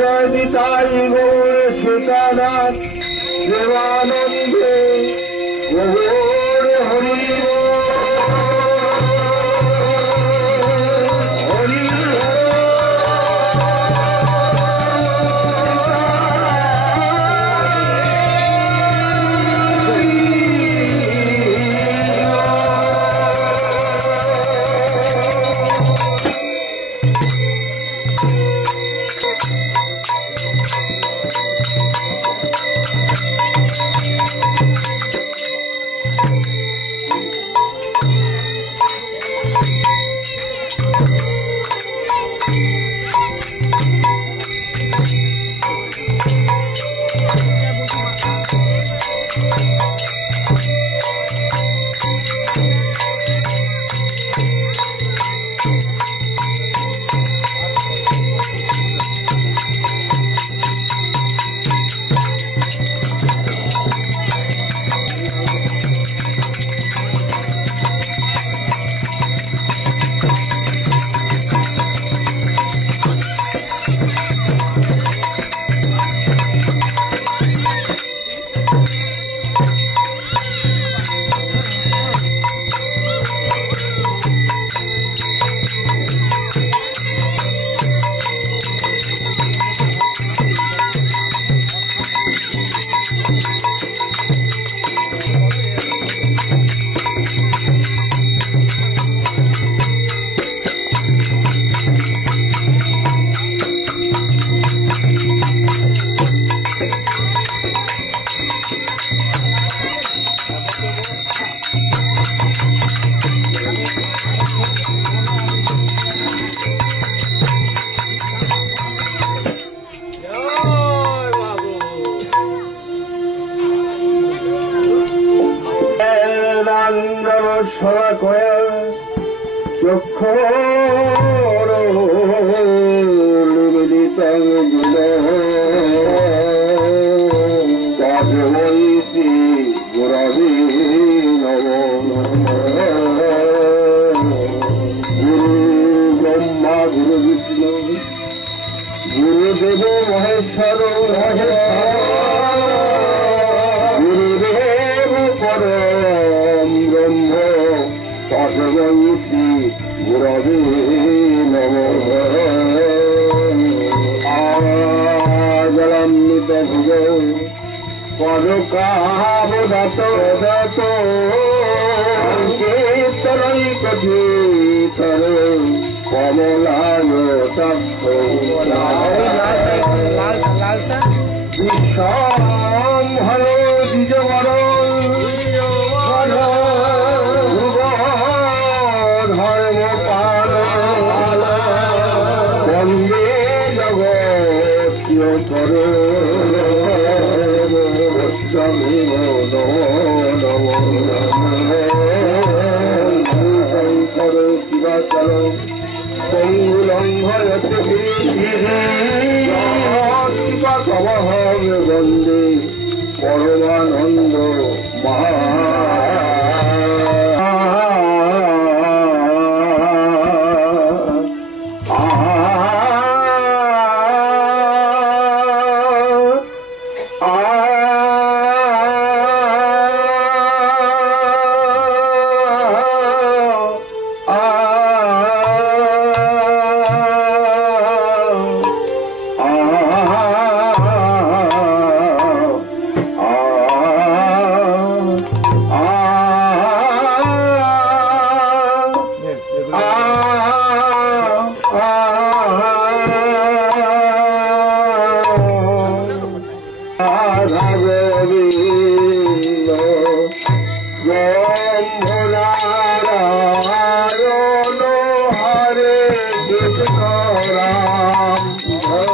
জয় নিতাই গৌর সীতানাথ দেবানন্দে গৌর হরি গুরুদেব মহেশ্বর গুরুদেব পরম ব্রহ্ম তস্मै শ্রী গুরবে নমঃ। আজলান্বিত ভুজ পদকাবদাত দত কীর্তনৈকীতর কমলায় বিশ্বম হর দ্বিজবর ধর্মপাল বন্দে জগৎ শঙ্কর শিবাচল শিবাকবহং বন্দে পরমানন্দ মহা।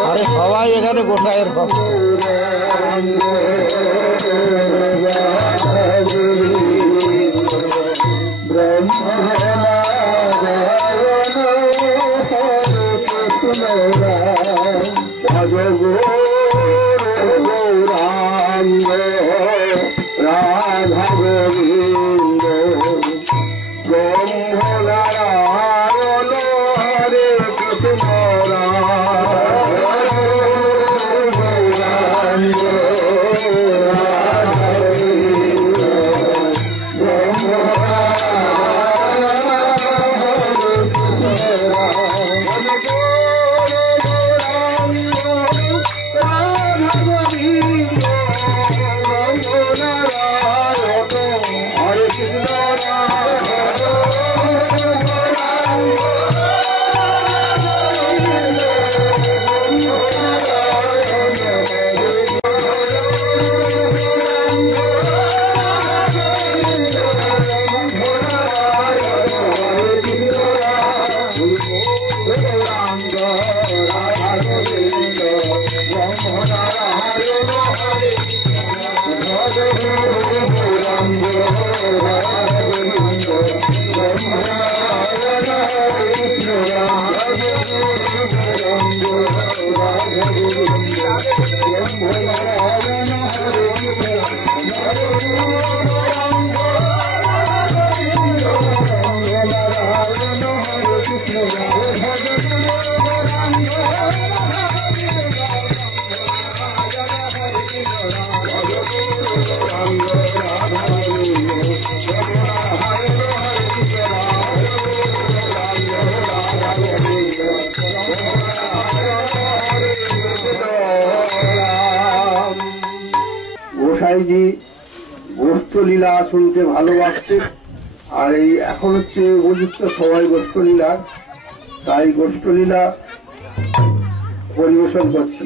আরে সবাই এখানে গোটায়ের ভক্ত। রাধা গোবিন্দ ব্রহ্মনারায়ণ হরে কৃষ্ণ রাম। গোসাইজি গোষ্ঠলীলা শুনতে ভালোবাসতেন, আর এই এখন হচ্ছে উপযুক্ত সবাই গোষ্ঠলীলা, তাই গোষ্ঠলীলা পরিবেশন করছি।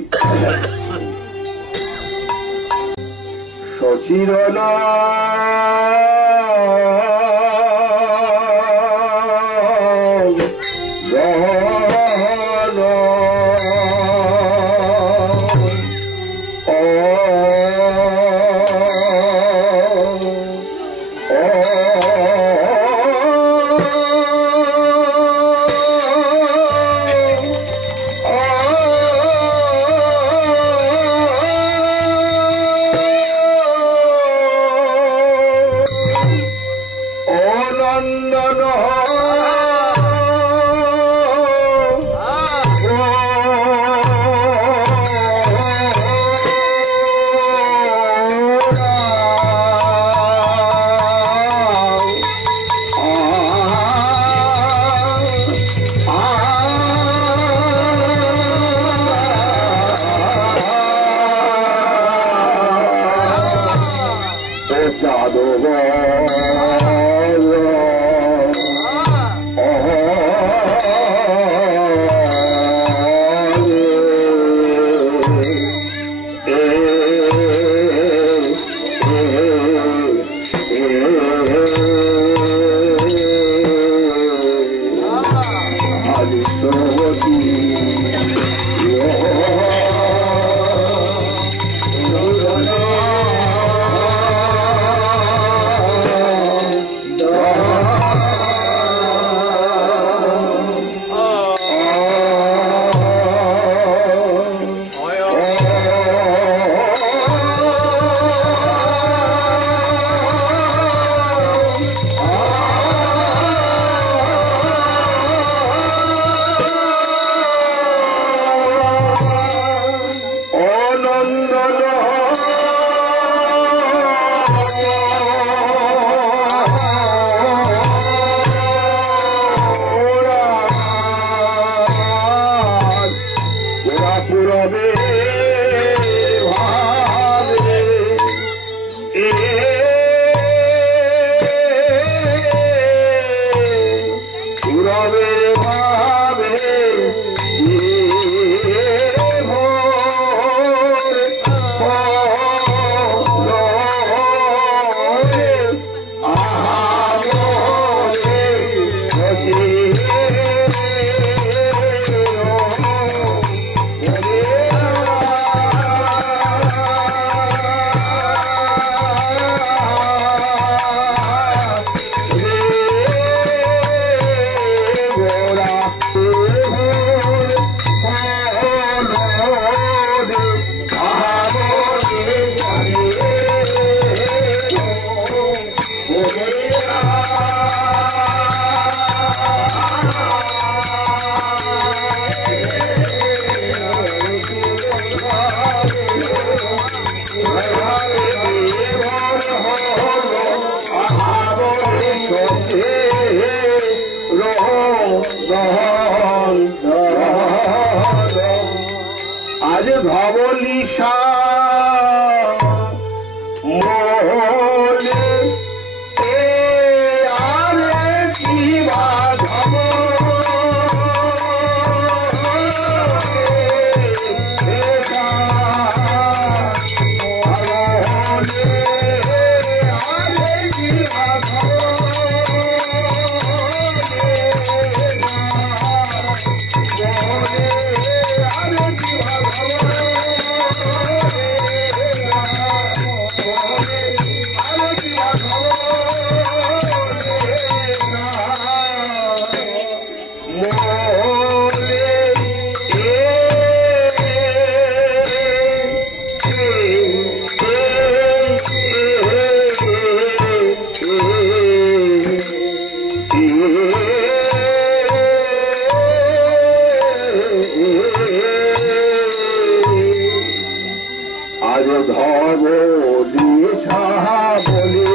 সচিরনা আজ ধবলিশা মোহলে আজ ধবলি সাহা বলে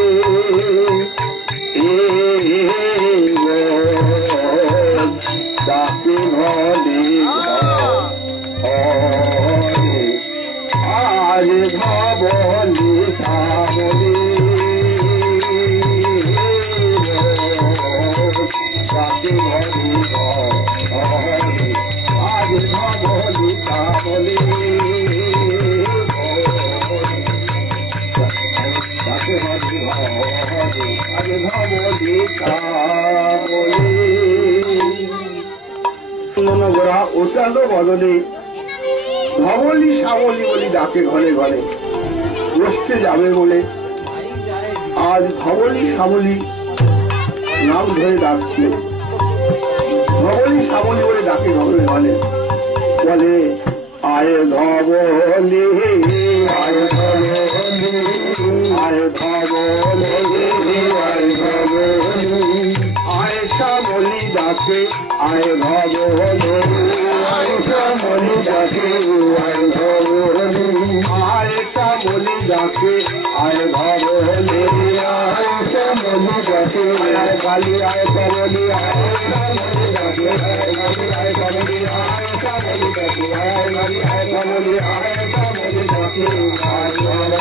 ডাকে ভলে আজ ধবলি সাহা বলে ডাকে ভলে আজ ধবলি সাহা বলে ওটালো বদলে ধবলি সাবলি বলি ডাকে ঘরে ঘরে গোষ্ঠে যাবে বলে আজ ধবলি সাবলি নাম ধরে ডাকছে ধবলি সাবলি বলে ডাকে ঘরে ঘরে বলে আয় ধবলি আয় ধবলি আয় ধবলি আয় ধবলি আয় শ্যামলি ডাকে আয় ধবলি আয় শ্যামলি ডাকে আয় ধবলি আয় শ্যামলি ডাকে আয় ধবলি আয় শ্যামলি ডাকে আয় কালী আয় ধবলি আয় শ্যামলি ডাকে আয় কালী আয় ধবলি আয় শ্যামলি ডাকে আয় কালী আয় ধবলি আয় শ্যামলি ডাকে আয় ধবলি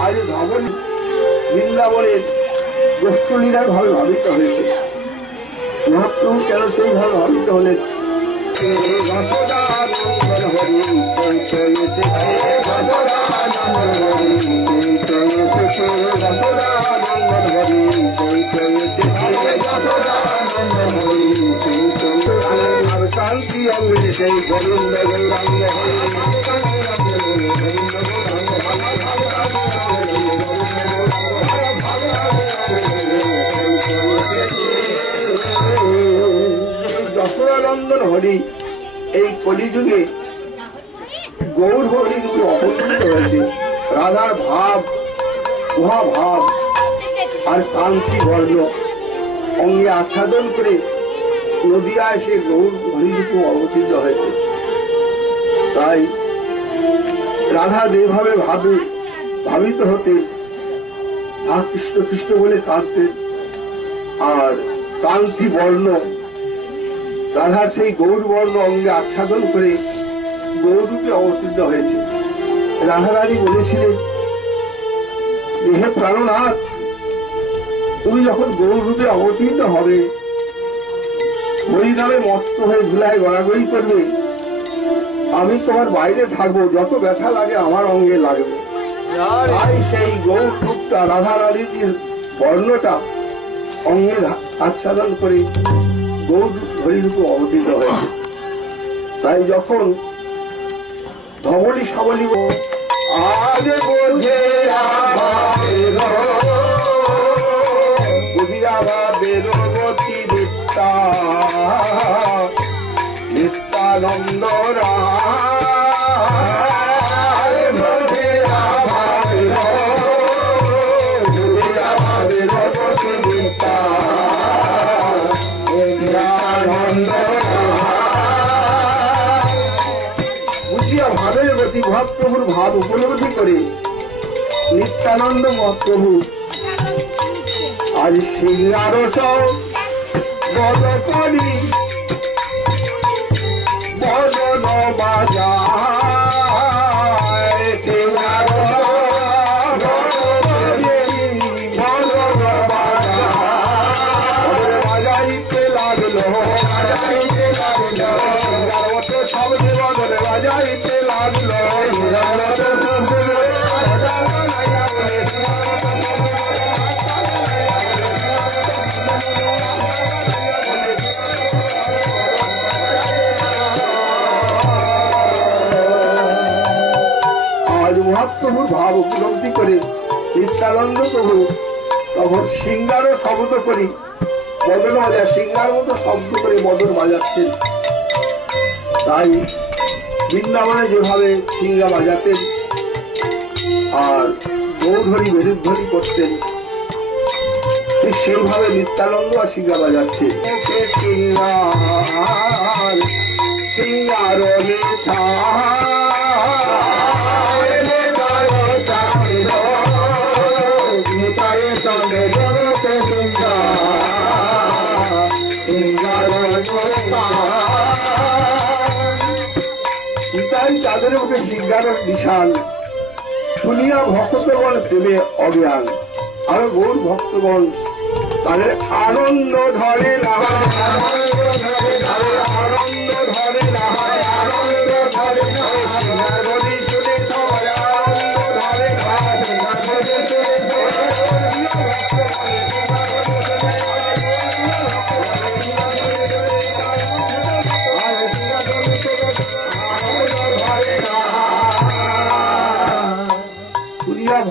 আজ ধবলি বৃন্দাবনের গোষ্ঠলীলার ভাবে ভাবিত হয়েছে মহাপ্রভু কেন সেইভাবে ভাবিত হলেন শান্তি অঙ্গে সেই গোবিন্দ গৌরাঙ্গ যশোদানন্দন হরি এই কলিযুগে গৌর হরি রূপে অবতীর্ণ হয়েছে রাধার ভাব মহাভাব আর কান্তি বর্ণ অঙ্গে আচ্ছাদন করে নদিয়ায় সে গৌর হরি রূপে অবতীর্ণ হয়েছে তাই রাধা যেভাবে ভাবিত হতে কৃষ্ণ কৃষ্ণ বলে কাঁদতেন আর কান্তি বর্ণ রাধার সেই গৌর বর্ণ অঙ্গে আচ্ছাদন করে গৌরূপে অবতীর্ণ হয়েছে রাধারানী বলেছিলেন হে প্রাণনাথ তুমি যখন গৌরূপে অবতীর্ণ হবে হরিনামে মত্ত হয়ে ধুলায় গড়াগড়ি করবে আমি তোমার বাইরে থাকবো যত ব্যথা লাগে আমার অঙ্গে লাগবে তাই সেই গৌর রূপটা রাধারানীর বর্ণটা অঙ্গে আচ্ছাদন করে গৌর হরিরূপে অবতীর্ণ হয়েছে তাই যখন ধবলি সাবলি আজ বোঝে বুঝিয়া ভাবের গতি নিত্যানন্দ বুঝিয়া ভাবের গতি মহাপ্রভুর ভাব উপলব্ধি করে নিত্যানন্দ মহাপ্রভু আজ সিংহারস বদ করি বদন বাজায় সিংহারস বাজাইতে লাগলো সব বদলে বাজাইতে লাগলো ভাব উপলব্ধি করে নিত্যানন্দ প্রভু তখন সিঙ্গারও শব্দ করি বদন বাজা সিঙ্গার মতো শব্দ করে বদন বাজাচ্ছেন। তাই বৃন্দাবনে যেভাবে সিঙ্গা বাজাতেন আর গৌরধ্বনি বেদধ্বনি করতেন ঠিক সেইভাবে নিত্যানন্দ আর সিঙ্গা বাজাচ্ছে। সিঙ্গার তাদের মুখে সিঙ্গারের নিশান শুনিয়া ভক্তগণ প্রেমে অজ্ঞান। আরো গৌর ভক্তগণ তাদের আনন্দ ধরে না আনন্দ ধরে না আনন্দ ধরে না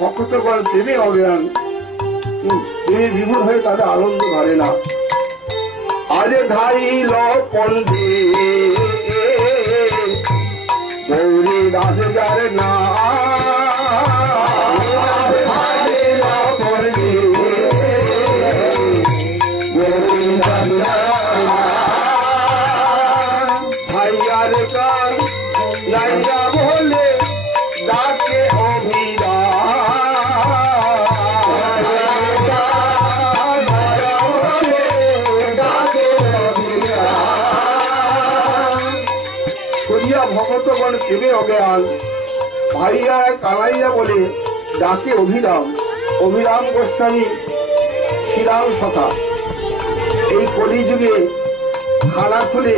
ভক্তগণ প্রেমে অজ্ঞান বিভোর হয়ে তাদের আনন্দ ধরে না। আজ ধাইল পন্থে গৌরী দাস যার না ভাইয়ার গান গাইয়া বলে ডাকে ভক্তগণ প্রেমে অজ্ঞান। ভাইয়া কানাইয়া বলে ডাকে অভিরাম। অভিরাম গোস্বামী শ্রীরাম সখা এই কলিযুগে খানা খুলে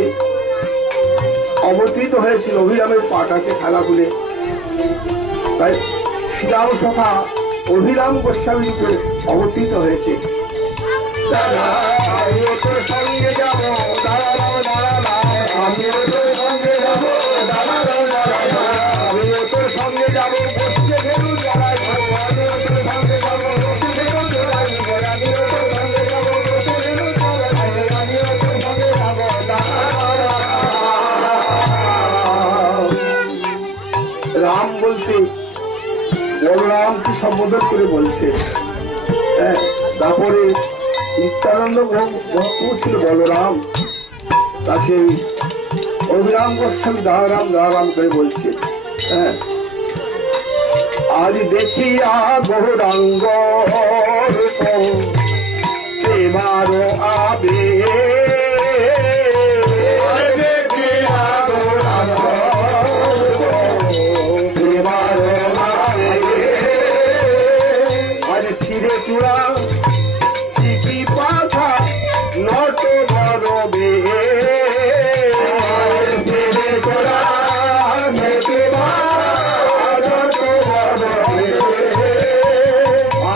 অবতৃত হয়েছিল। অভিরামের পাঠ আছে খানা খুলে, তাই শ্রীরাম সখা অভিরাম গোস্বামী রূপে অবতৃত হয়েছে। সঙ্গে যাবো দাঁড়ালাম দাঁড়ালাম আমি তোর সঙ্গে যাবো আমি তোর সঙ্গে যাবো বসতে ফেরু জড়াই আমি তোর সঙ্গে যাবো বসতে ফেরু জড়াই আমি তোর সঙ্গে যাবো বসতে ফেরু জড়াই আমি তোর সঙ্গে যাবো রাম বলতে বলরাম কি সম্বোধন করে বলছে। হ্যাঁ, তারপরে নিত্যানন্দ মহাপ্রভু ছিল বলরাম, তাকে অভিরাম গোস্বামী দাঁড়ারাম দাঁড়ারাম করে বলছে। হ্যাঁ, আজ দেখিয়া গৌরাঙ্গ প্রেমার আবে প্রেমার আজ শিরে চূড়া নট বরবে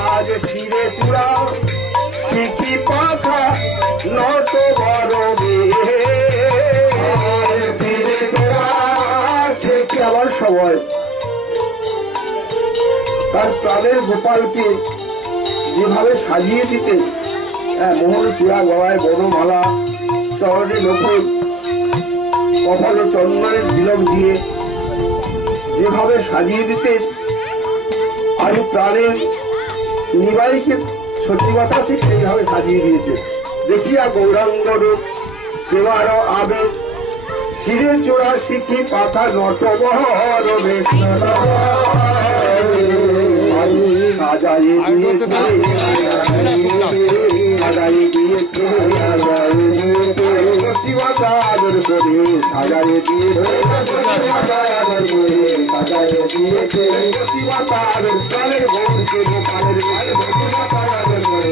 আজ শিরে চূড়া শিখি পাখা নট বরবে আমার সময় তার প্রাণের গোপালকে যেভাবে সাজিয়ে দিতেন, মোহন চূড়া গলায় বনমালা চরণে নকুল কপালে চন্দনের তিলক দিয়ে যেভাবে সাজিয়ে দিতেন, আজ প্রাণের নিবাইকে সত্যিমাতা ঠিক এইভাবে সাজিয়ে দিয়েছে। দেখিয়া গৌরাঙ্গ রূপ প্রেমার আবেগ শিরে চোরা শিখি পাতা নটবহর সাজাইয়ে দিয়েছে সচিমাতা আদর করে সাজাইয়ে দিয়েছে সাজাইয়ে দিয়েছে সচিমাতা আদর প্রাণের ভোরকে গোপালের সচিমাতা আদর করে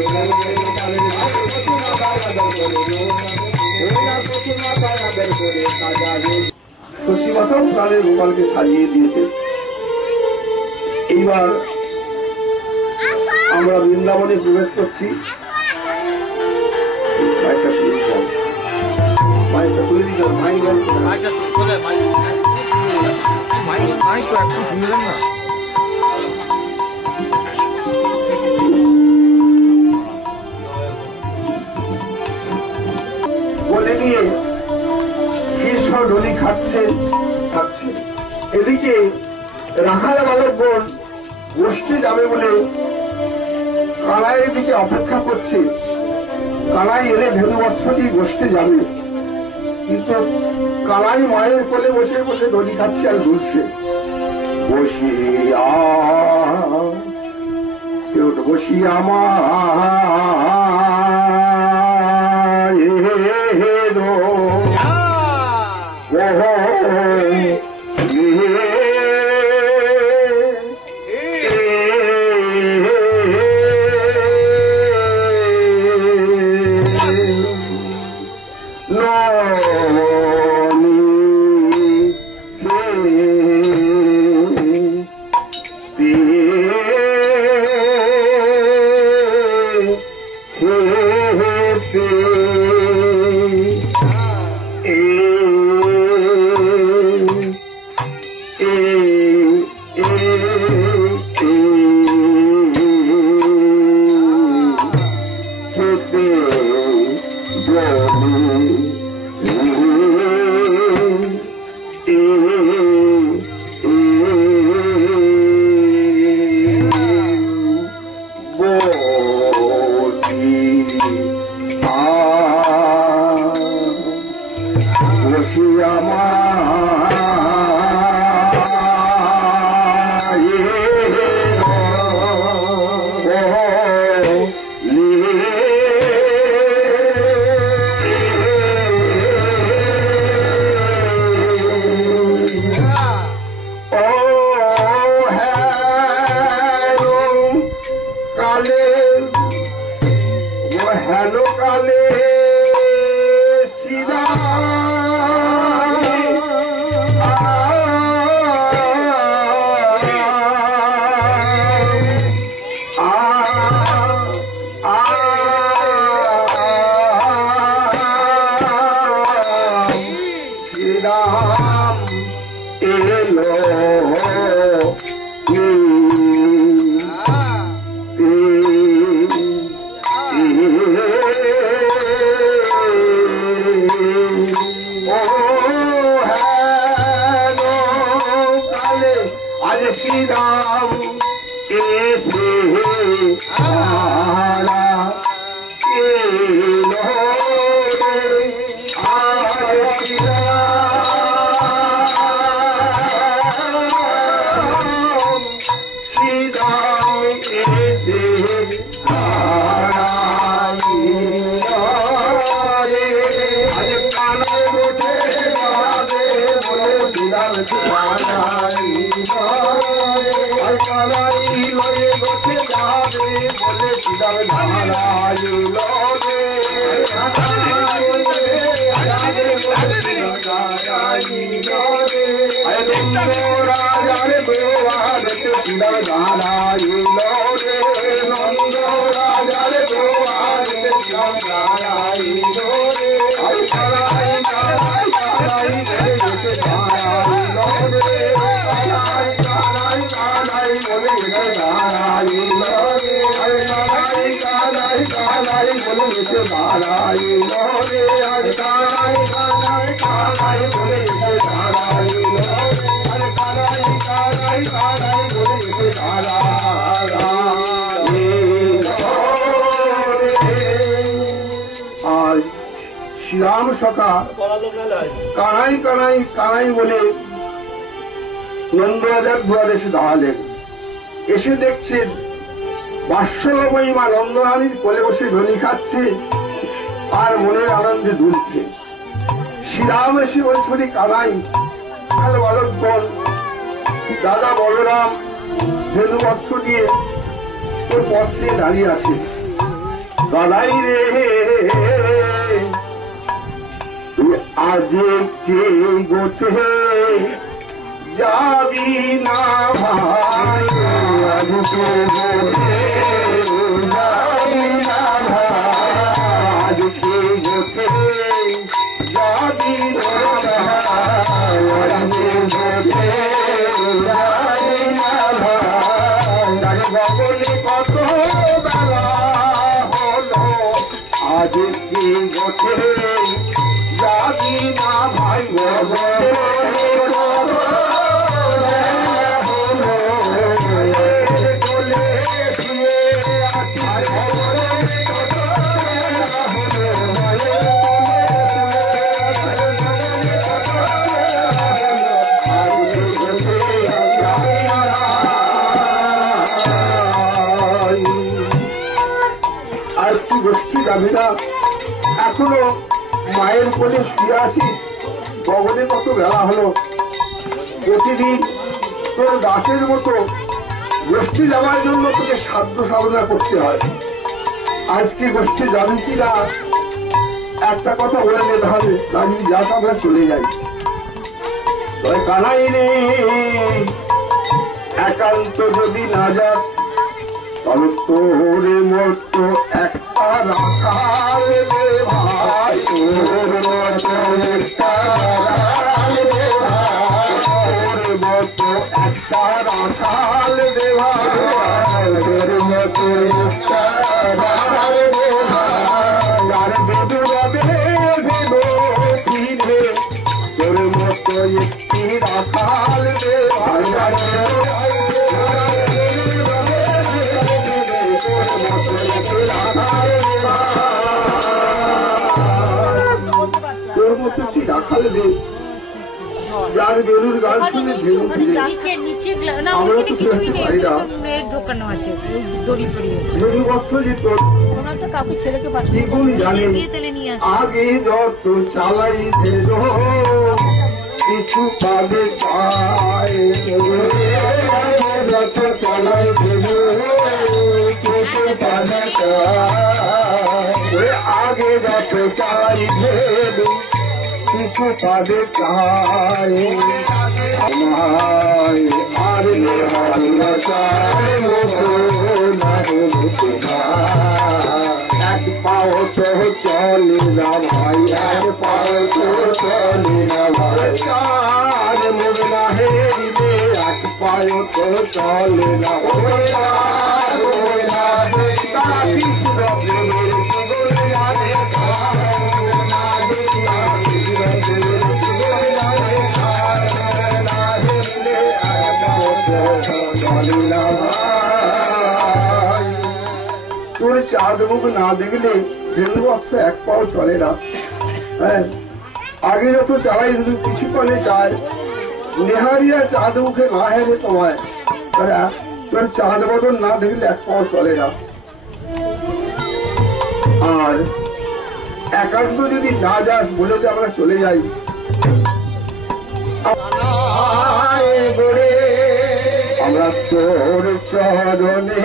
সচিমাতাও প্রাণের গোপালকে সাজিয়ে দিয়েছে। এইবার আমরা বৃন্দাবনে প্রবেশ করছি। মাইকটা তুলে দিতে মাইক এদিকে রাখাল বালকগণ গোষ্ঠী যাবে বলে কানাইয়ের দিকে অপেক্ষা করছে। কানাই এলে ধেনুবৎসটি গোষ্ঠী যাবে, কিন্তু কানাই মায়ের কোলে বসে বসে দড়ি খাচ্ছে আর দুলছে। বসিয়া বসিয়া মা শ্রীরাম সখা কানাই কানাই কানাই বলে নন্দরাজার দুয়ারে এসে দাঁড়ালেন। এসে দেখছেন বাৎসল্যময়ী মা নন্দরানীর কোলে বসে ধ্বনি খাচ্ছে আর মনের আনন্দে দুলছে। শ্রীরাম এসে বলছে কানাই বালকগণ, দাদা বলরাম ধেনুবৎস নিয়ে তোর পথে দাঁড়িয়ে আছে। কানাই রে আজকে গোতে যাবি না ভাই, আজকে গোতে যাবি না ভাই, আজকে গোতে যাবি না ভাই, আজকে গোতে যাবি না ভাই, গগনে কত বেলা হলো, আজকে গোতে যাবি না ভাই, গগনে আজ কি গোষ্ঠী যাবি না? এখনো মায়ের কোলে শুয়ে আছিস? গগনে কত বেলা হলো। প্রতিদিন তোর দাসের মতো গোষ্ঠী যাওয়ার জন্য তোকে সাধ্য সাধনা করতে হয়। আজকে গোষ্ঠী যাবি কি না একটা কথা বলে যেতে হবে, আমি যাস আমরা চলে যাই। তবে কানাই রে, একান্ত যদি না যাস তবে তোর মতো একটা রাখাল রে ভাই, তোর মতো একটা রাখাল রে ভাই, তোর মতো একটা রাখাল রে ভাই, তোর মতো একটা রাখাল রে ভাই, আর বেদুরাবে দেব ফিরে, তোর মতো একটি রাখাল রে ভাই, তোর মতো কি রাখাল রে, যার বেলুর গান শুনে ভেলু ফিরে। আমরা তো ফেরতে পারি না। ভেলু বছর যে তোর দ্বিগুণ জানে, আগে যত চালাই ভেল কিছু পাবে পায়, যত চালাই ভেল কিছু পাবে পায়, আগে যত চালাই ভেল কিছু পাবে পায়, আমায় আর এক পাও তো চলে না ভাই, এক পাও তো চলে না ভাই, চার মুখ না হেরিবে এক পাও তো চলে না, তোর চাঁদ মুখ না দেখলে ভেলু বস্ত্র এক পাও চলে না। হ্যাঁ, আগে যত চালাই কিছু কলে চায়, নেহারিয়া চাঁদ মুখে না হেরে তোমায়, তোর চাঁদ বদন না দেখলে এক পাও চলে না। আর একান্ত যদি না যাস বলে যে আমরা চলে যাই, আমরা তোর চরণে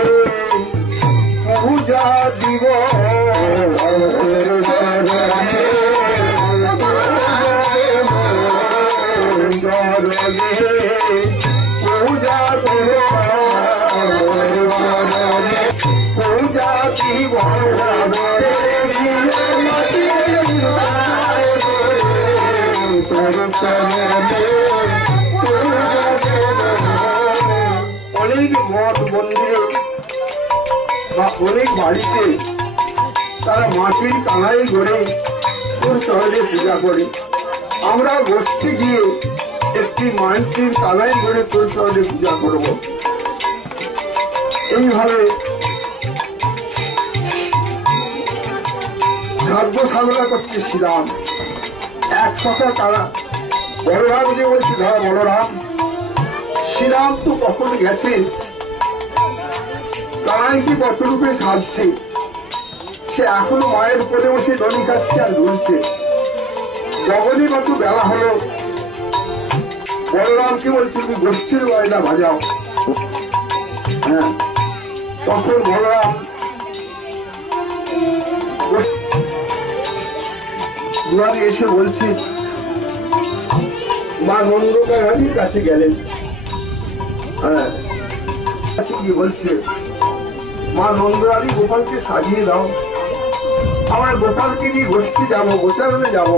পূজা দিব, পূজা পূজা দিব, অনেক মঠ মন্দিরে বা অনেক বাড়িতে তারা মাটির কানাই গড়ে তোর চরণে পূজা করে। আমরা গোষ্ঠী গিয়ে একটি মাটির কানাই গড়ে তোর চরণে পূজা করব। এইভাবে সাধ্য সাধনা করছে শ্রীরাম। এক কথা তারা বলরাম যে বলছে, ধরা বলরাম শ্রীরাম তো কখন গেছে, কানাইকে কত রূপে সাজছে, সে এখনো মায়ের কোলে বসে দড়ি খাচ্ছে আর দুলছে। জগনে কত বেলা হলো, বলরামকে বলছে তুমি গোষ্ঠীর বায়না বাজাও। হ্যাঁ, তখন বলরাম দুয়ারে এসে বলছে, মা নন্দকারীর কাছে গেলেন। হ্যাঁ, কি বলছে, মা নন্দরানী গোপালকে সাজিয়ে দাও, আমরা গোপালকে নিয়ে গোষ্ঠী যাবো, গোচারণে যাব।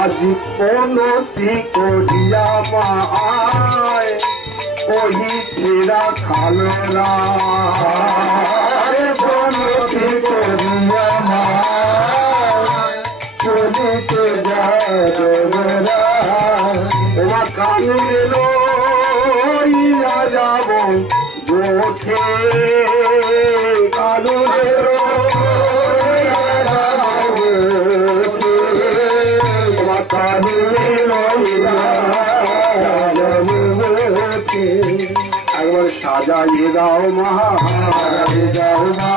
আজ পনতি করিয়া মায় ওহি ছেড়া খালো না, পনতি করিয়া মায় চলিতে যারা তোমার কানে লইয়া যাব গোঠে, কালো একবার এবার সাজাইয়ে দাও মা, সাজাইয়ে দাও মা,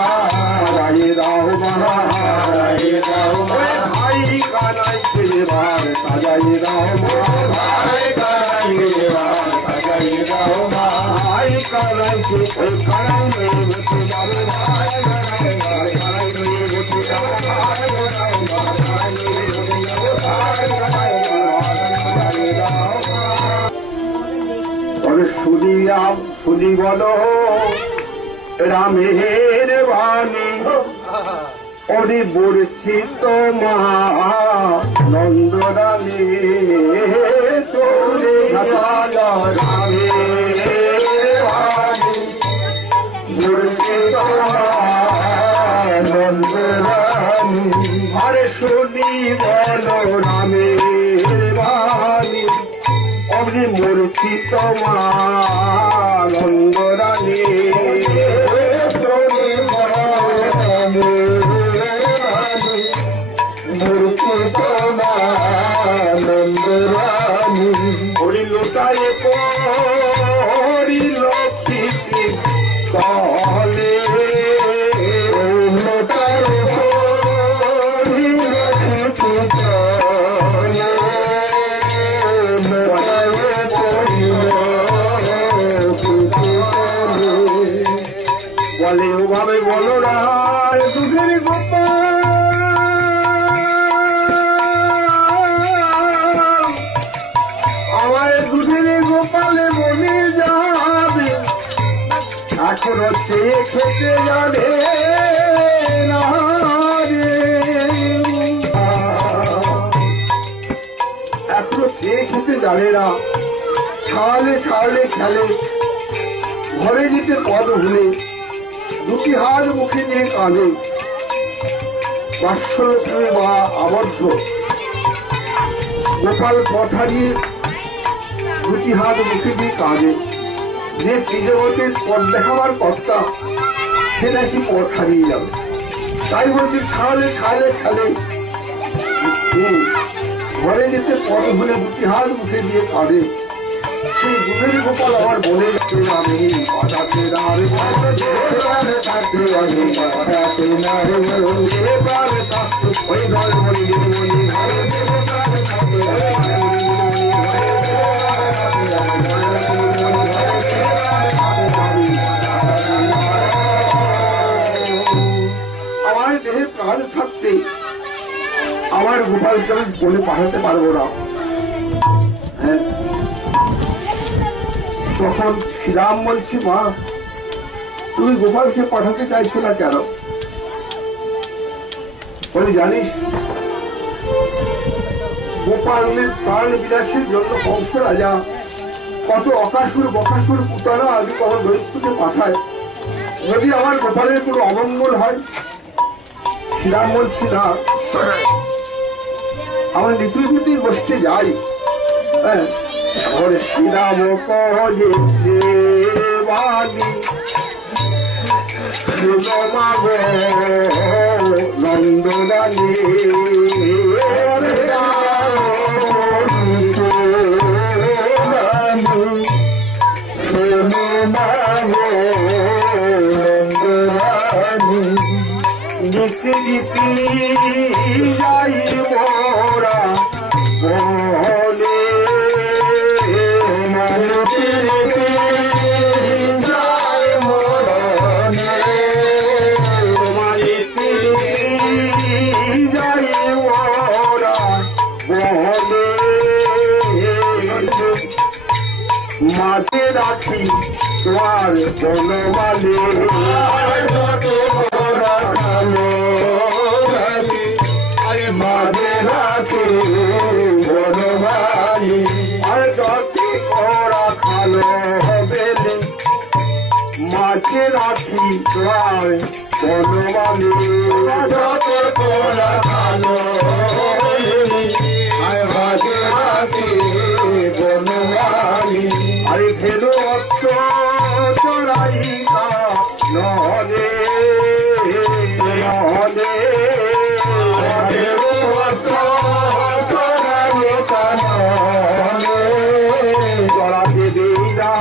সাজাইয়ে দাও মা, সাজাইয়ে দাও মা, ভাই কানাইকে এবার সাজাইয়ে দাও মা, ভাই কানাইকে এবার সাজাইয়ে দাও মা, ভাই কানাইকে ওই কানাই মেয়ে বসে যাবে, ভাই কানাই মেয়ে বসে যাবে, ভাই কানাই মেয়ে বসে যাবে, ভাই কানাই সাজাইয়ে দাও মা। শুনি বলো রামের বাণী, ওরে বলছি তো মা নন্দরানী, তোরে রামের বাণী বলছি তো মা নন্দরানী, আরে শুনি বলো রামের বাণী, অগ্নি মূর্তি তোমার নন্দরানী, মূর্তি তোমার নন্দরানী, ওরি লোটায় পরি লক্ষ্মী কলে, লোটায় পরি লক্ষ্মী কলে, বলে ওভাবে বলো না দুধের গোপাল, আমার দুধের গোপালে বলে যাবে, এখনো চেয়ে খেতে যাবে না রে, এখনো চেয়ে খেতে যাবে না, ছাড়লে ছাড়লে খেলে, ঘরে যেতে পদ ভুলে দুটি হাত মুখে নিয়ে কাঁদে, বাৎসল্যে বা আবদ্ধ গোপাল পথ হারিয়ে দুটি হাত মুখে দিয়ে কাঁদে, যে ত্রিজগতের পথ দেখাবার কর্তা সে নাকি পথ হারিয়ে যাবে, তাই বলছে ছাড়লে ছাড়লে খেলে, ঘরে যেতে পদ ভুলে দুটি হাত মুখে দিয়ে কাঁদে, সেই দুধের গোপাল আমার বলে গেছে আমি পাঠাতে না রে, থাকতে আমি পাঠাতে না রে, এবার থাকতো ওই দল মনি মনি, আমার দেহে প্রাণ থাকতে আমার গোপালকে আমি বলে পাঠাতে পারবো না। হ্যাঁ, তখন শ্রীরাম বলছি মা তুমি গোপালকে পাঠাতে চাইছো না কেন? বলে জানিস গোপালের প্রাণ বিলাসের জন্য কংস রাজা কত অকাসুর বকাসুর পুতলা আদি কখন দৈত্যকে পাঠায়, যদি আমার গোপালের কোনো অমঙ্গল হয়। শ্রীরাম বলছি না, আমার নীতিভীতি বসতে যাই। হ্যাঁ, শ্রীরাম কহে বাণী নন্দরানী, নীতি নীতি যাই মোরা বলে, মাঝে রাখি তোমার বনমালে, মাঝে রাখি বনমালি, আর যতি ওরা খালো বেলে, মাঝে রাখি তোমার বনমালে, যতি ওরা খালো মাঝে রাখি বনমালি, আরে ফেলো অর্থ চড়াইকা নহলে নহলে, চড়াতে দিই না,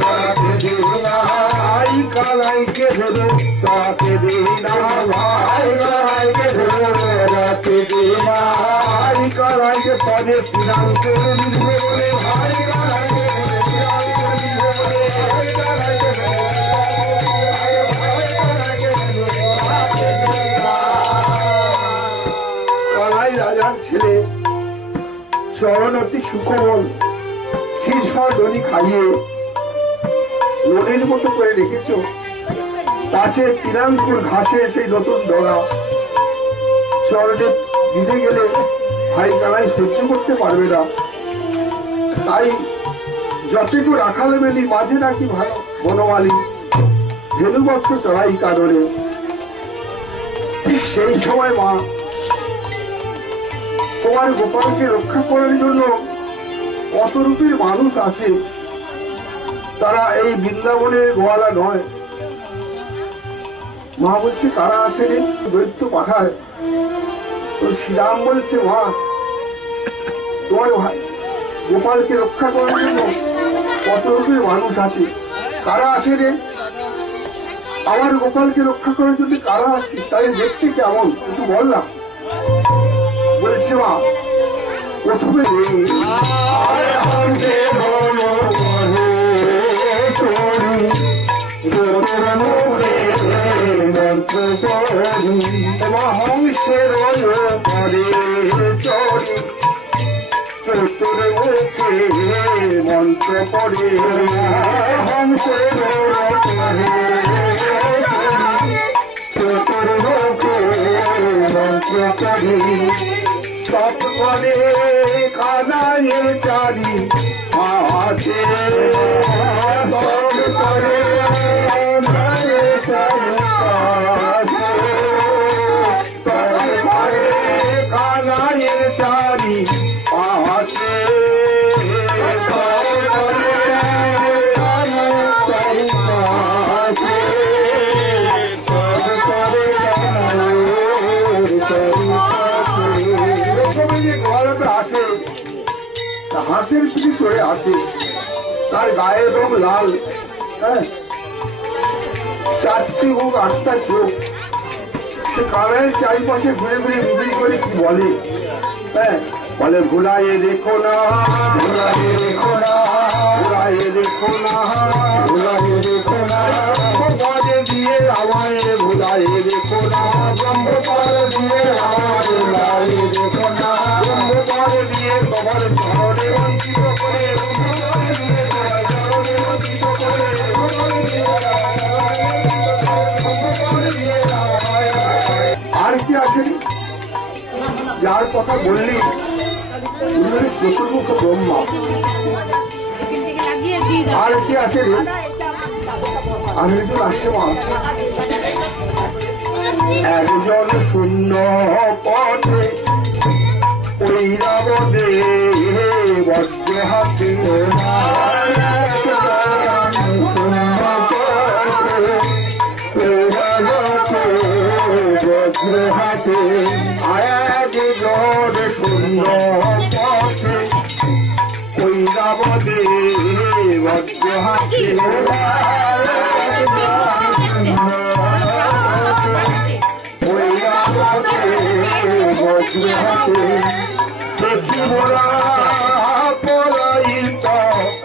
চড়াতে দিই কানাইকে ধরো তাকে দিনা ভাই কানাইকে ধরো রাতে দিনা ভাই কানাইকে পদে পিরান করে দিবে বলে ভাই কানাইকে পিরান করে দিবে বলে ভাই কানাইকে কানাই রাজার ছেলে চরণ অতি সুকোমল ক্ষীরসর দড়ি খাইয়ে নদীর মতো করে রেখেছ। কাছে তিরাঙ্কুর ঘাসে সেই নতুন ডগা চরণে দিতে গেলে ভাই কানাই সহ্য করতে পারবে না, তাই যতটুকু রাখালে বেলি মাঝে নাকি ভালো বনমালী ধেনুবক্ষ চড়াই কাদরে। ঠিক সেই সময় মা তোমার গোপালকে রক্ষা করার জন্য কত রূপের মানুষ আছে, তারা এই বৃন্দাবনের গোয়ালা নয়। মা বলছে কারা আসে রে, দৈত্য পাঠায়। তো শ্রীরাম বলছে মা তোমার ভাই গোপালকে রক্ষা করার জন্য কত রূপের মানুষ আছে, কারা আসে রে? আমার গোপালকে রক্ষা করার জন্য কারা আছে, তাই দেখতে কেমন একটু বললাম। বলছে মা প্রথমে হংসের চতুর মুখে মন্ত্র পড়ে হংসের চতুর মুখে মন্ত্র পড়ে সব করে কানাইয়ে চারি আছে সব করে কানাইয়ে চারি আছে কানাইয়ে চারি আছে হাঁসের পিঠে চড়ে আসে, তার গায়ের রং লাল, হ্যাঁ, চারটি মুখ আটটা চোখ। সে কানের চারিপাশে ঘুরে ঘুরে বিক্রি করে কি বলে, হ্যাঁ, বলে ভুলাইয়ে দেখো না, ভুলাইয়ে দেখো না, ভুলাইয়ে দেখো না, ভুলাইয়ে দেখো না, বাজে দিয়ে আমায় ভুলাইয়ে দেখো না, ব্রহ্মপাল দিয়ে আমায় ভুলাইয়ে দেখো না, ব্রহ্মপাল দিয়ে তোমার চরণে বঞ্চিত করে, আর কি আছে যার কথা বললি চতুর্মুখ ব্রহ্মা, আর কি আছে রে? আমি একটু আসছে মা একজন শূন্য পথে ওই রাবদে বজ্র হাতে বজ্র হাতে একজন শূন্য পথে ওই রাবদে বজ্র হাতে দেখি মোরা পরাইত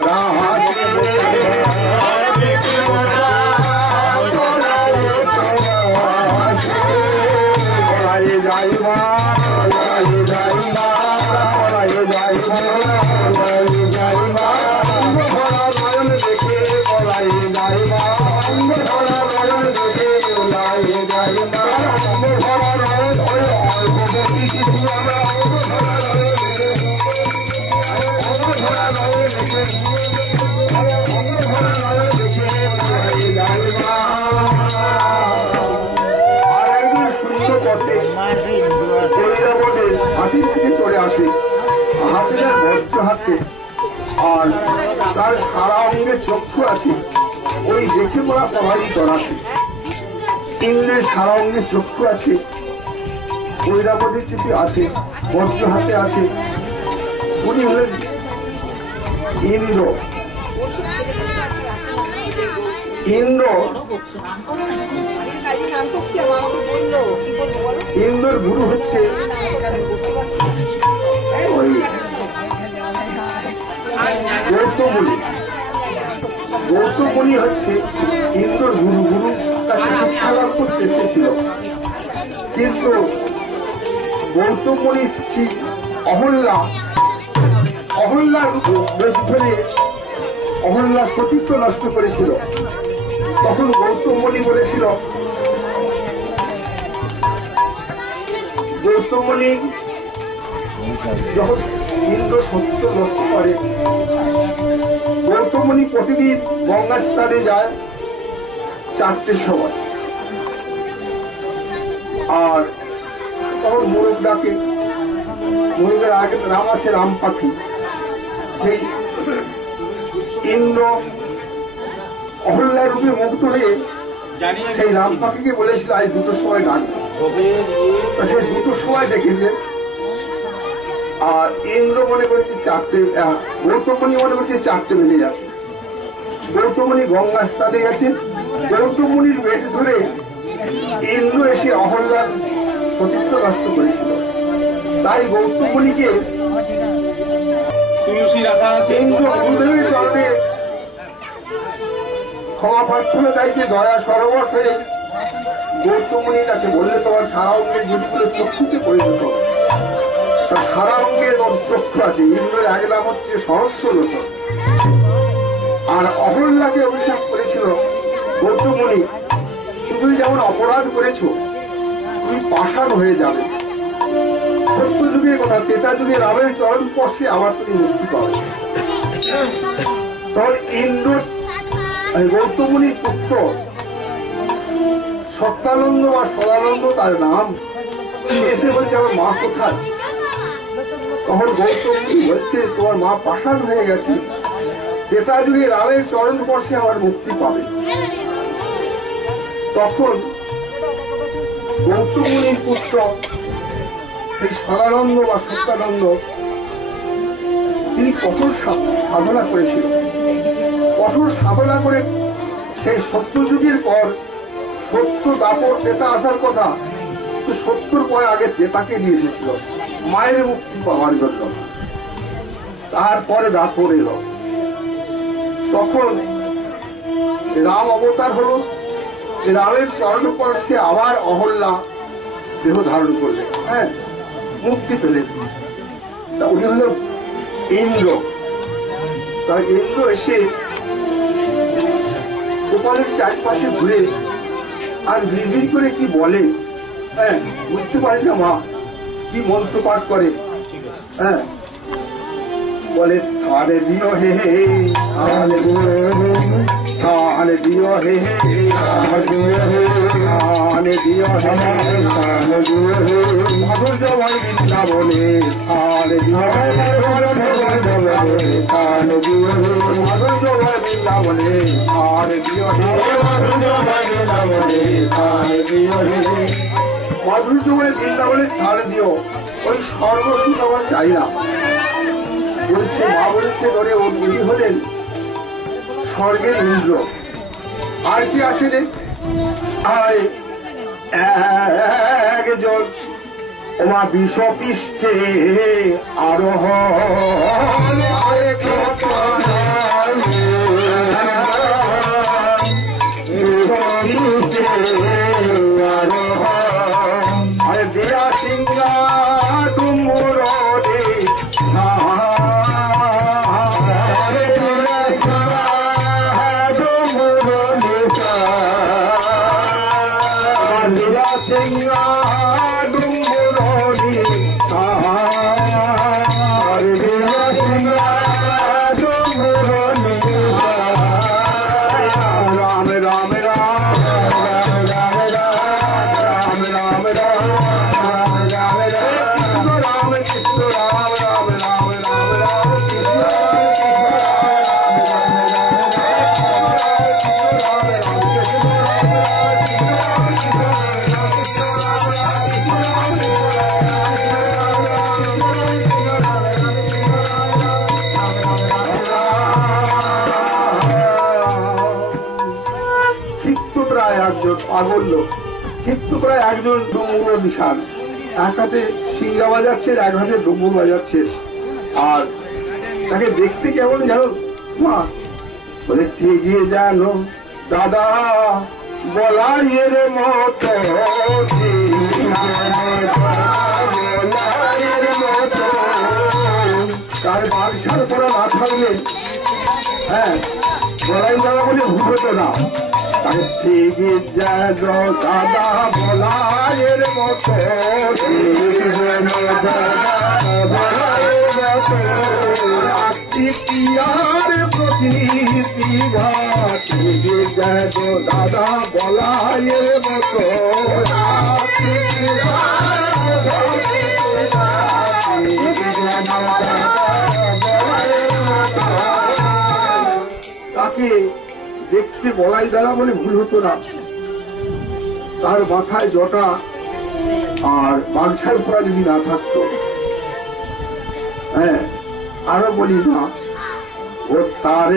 রাহাতে দেখি মোরা পরাইত রাহাতে পরাই যাইবা পরাই যাইবা পরাই যাইবা পরাই যাইবা ভরা নয়ন দেখে পরাই যাইবা ভরা নয়ন দেখে পরাই যাইবা ভরা নয়ন অল্পবতী শিশু আমরা হাতির থেকে চলে আসে, হাতির বজ্র হাতে, আর তার সারা অঙ্গে চক্ষু আছে, ওই দেখে পড়া প্রভাবিত আসে। ইন্দ্রের সারা অঙ্গে চক্ষু আছে, ঐরাবতী চিঠি আছে, বজ্র হাতে আছে। উনি হলেন ইন্দ্র। ইন্দ্র ইন্দ্রের গুরু হচ্ছে ওই গৌতমুনি। গৌতমুনি হচ্ছে ইন্দ্রের গুরু। গুরু তাকে শিক্ষা লাভ করতে এসেছিল, কিন্তু গৌতমুনির স্ত্রী অহল্যার বেশ ধরে অহল্যার সতীত্ব নষ্ট করেছিল। তখন গৌতমুনি বলেছিল, গৌতমুনি যখন ইন্দ্র সত্য লক্ষ্য করে, গৌতমুনি প্রতিদিন গঙ্গা স্নানে যায় 4টের সময়। আর তখন মোরগ ডাকে, মোরগের আগে নাম আছে রাম পাখি। সেই ইন্দ্র অহল্যার রূপে মুক্ত হয়ে সেই রাম পাখিকে বলেছিল আজ 2টোর সময় ডাকবে। সে 2টোর সময় ডেকেছে। আর ইন্দ্র মনে করেছে 4টে, গৌতমুনি মনে করছে 4টে বেজে যাচ্ছে। গৌতমুনি গঙ্গা স্নানে গেছে। গৌতমুনির বেশ ধরে ইন্দ্র এসে অহল্যার সতীত্ব নষ্ট করেছিল। তাই গৌতমুনিকে তুলসী রাখা আছে, ইন্দ্র গুরুদেবের চরণে ক্ষমা প্রার্থনা চাইতে দয়া সরোবর হয়ে গৌতমুনি তাকে বললে, তোমার সারা অঙ্গের জিনিসগুলো চক্ষুতে পরিণত হবে। তার সারা অঙ্গের চক্ষু আছে। ইন্দ্রের এক নাম হচ্ছে সহস্রলোচন। আর অহল্যাকে অভিশাপ করেছিল, গৌতমুনি তুমি যেমন অপরাধ করেছ, তুমি পাষাণ হয়ে যাবে। সত্য যুগের কথা, ত্রেতা যুগে রামের চরণ স্পর্শে আবার তুমি মুক্তি পাবে। তখন ইন্দ্র গৌতমুনির পুত্র সত্যানন্দ বা সদানন্দ তার নাম, এসে বলছে আমার মা কোথায়? তখন গৌতমুনি বলছে তোমার মা পাষাণ হয়ে গেছে, ত্রেতা যুগে রামের চরণ স্পর্শে আবার মুক্তি পাবে। তখন গৌতমুনির পুত্র সেই সদানন্দ বা সত্যানন্দ তিনি কঠোর সাধনা করেছিল। কঠোর সাধনা করে সেই সত্যযুগের পর সত্য দাপর ত্রেতা আসার কথা, তো সত্যর পরে আগে ত্রেতাকে দিয়ে এসেছিল মায়ের মুক্তি পাওয়ার জন্য। তারপরে দাপর এলো। তখন রাম অবতার হলো। রামের চরণ স্পর্শে আবার অহল্যা দেহ ধারণ করলেন, হ্যাঁ, মুক্তি পেলেন। উনি হল ইন্দ্র। তার ইন্দ্র এসে গোপালের চারপাশে ঘুরে আর বিড়বিড় করে কি বলে, হ্যাঁ, বুঝতে পারি না মা কি মন্ত্র পাঠ করে। হ্যাঁ, বলে স্থানে দিও হে হে, স্থানে দিও হে হে, স্থানে দিও হে হে, স্থানে দিও হে হে, মাধুর্যময় বৃন্দাবনে স্থানে দিও হে হে, মাধুর্যময় বৃন্দাবনে স্থানে দিও হে, মাধুর্যময় বৃন্দাবনে স্থানে দিও। ওই সর্বসুখ আমার চাই না বলছে। মা বলছে ধরে উনি হলেন স্বর্গের ইন্দ্র। আর কি আসেন? আয় একজন ওমা বিষপৃষ্ঠে আরোহ, আরে দিয়া সিংহা ডুমুর রে প্রায় একজন পাগল লোক, কিন্তু প্রায় একজন ডুমুর নিশান, এক হাতে সিঙ্গা বাজাচ্ছে, এক হাতে ডুমুর বাজাচ্ছে। আর তাকে দেখতে কেমন জানো মা, বলে তেজে যেন দাদা বলাইয়ের মতো, তার বাদশার পরা না থাকলে হ্যাঁ বলাই দাদা বলে ভুল হতো না। তাকে তেজে যেন দাদা বলাইয়ের মতো, প্রতিনিধি দাদা বলাইয়ের মতো, তাকে দেখতে বলাই দাদা বলে ভুল হতো না। তার মাথায় জটা আর বাগছাল পরা যদি না থাকতো, হ্যাঁ আরো বলি না ও তারে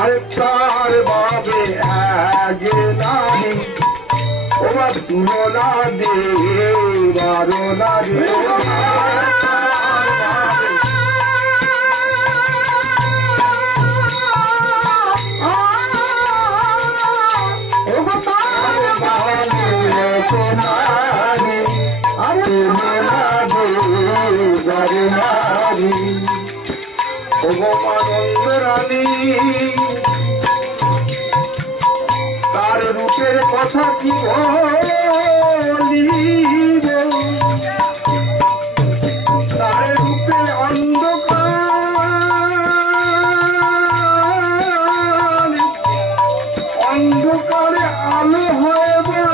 আরে তার বাবে আগে নাহি ওরা তুলনা দে বারোনা দে, তার রূপের কথা কি বলিব, তার রূপে অন্ধকারে আলো হয় বা,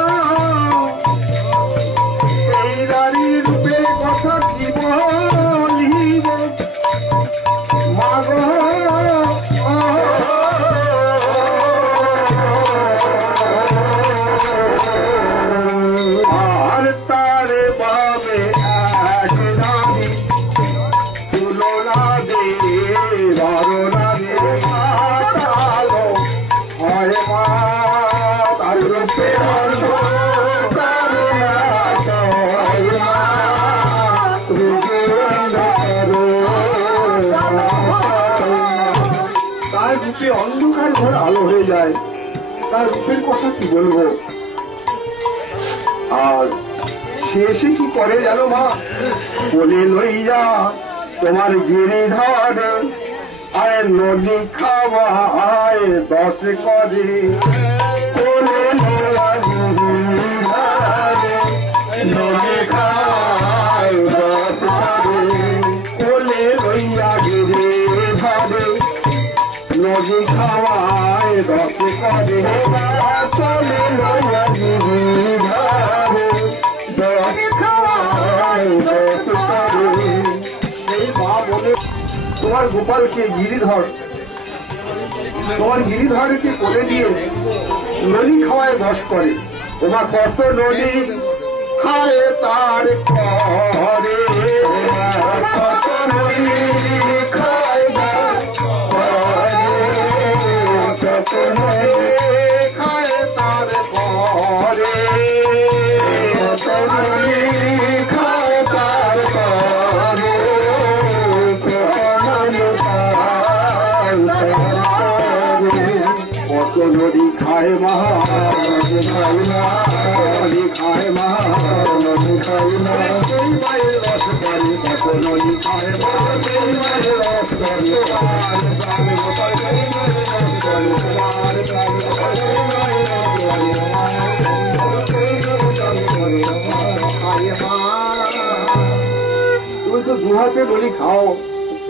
এই নারীর রূপের কথা কি বলিব মাগো। আর তারে বাবে এক নারী তুলনা দে বারোনা দে, মাতালো হয় মা তার রূপে তার রূপে অন্ধকার ঘর আলো হয়ে যায়। তার রূপের কথা কি বলবো। আর শেষে কি করে জানো মা, বলে লইয়া তোমার গিরিধর আরে নদী খাওয়ায় 10 করে, বলে লইয়া নদী খাওয়ায় 10 করে, বলে লইয়া গিরিধর নদী খাওয়ায় 10 করে, চলে লইয়া গিরিধর 10 খাওয়ায় 10 করে। এই মা বলে তোমার গোপালকে গিরিধর, তোমার গিরিধরকে কোলে দিয়ে নদী খাওয়ায় 10 করে। তোমার কত নদী খায় তার পরে, কত নদী খায় তার পরে, কত নদী খায় তার পরে, কত নদী খায় তার পরে, কত নদী খায় মা নদী খায় না, নদী খায় মা নদী খায় না, সেই মায়ের রস করে কত নদী খায় মা, সেই মায়ের রস করে তুমি তো 2 হাতে নদী খাও।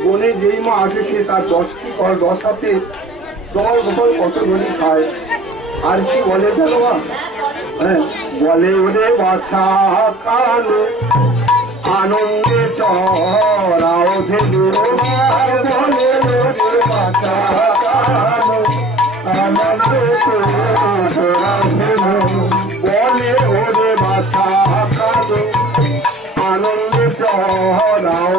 বনে যেই মা আসে সে তার 10টি কর 10 হাতে তোমার গোপাল কত নদী খায়। আর কি বলে জানো মা, হ্যাঁ বলে ওরে বাছা কালো আনন্দে চড়াও ধেনু, বলে ওরে বাছা কালো আনন্দে চড়াও ধেনু, বলে ওরে বাছা কালো আনন্দে চড়াও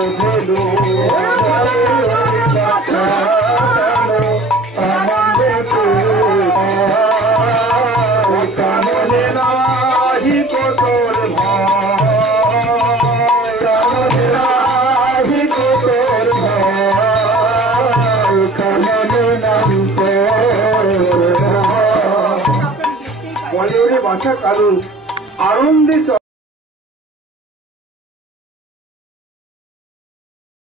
বলিউডে বাঁচা কারণ আনন্দে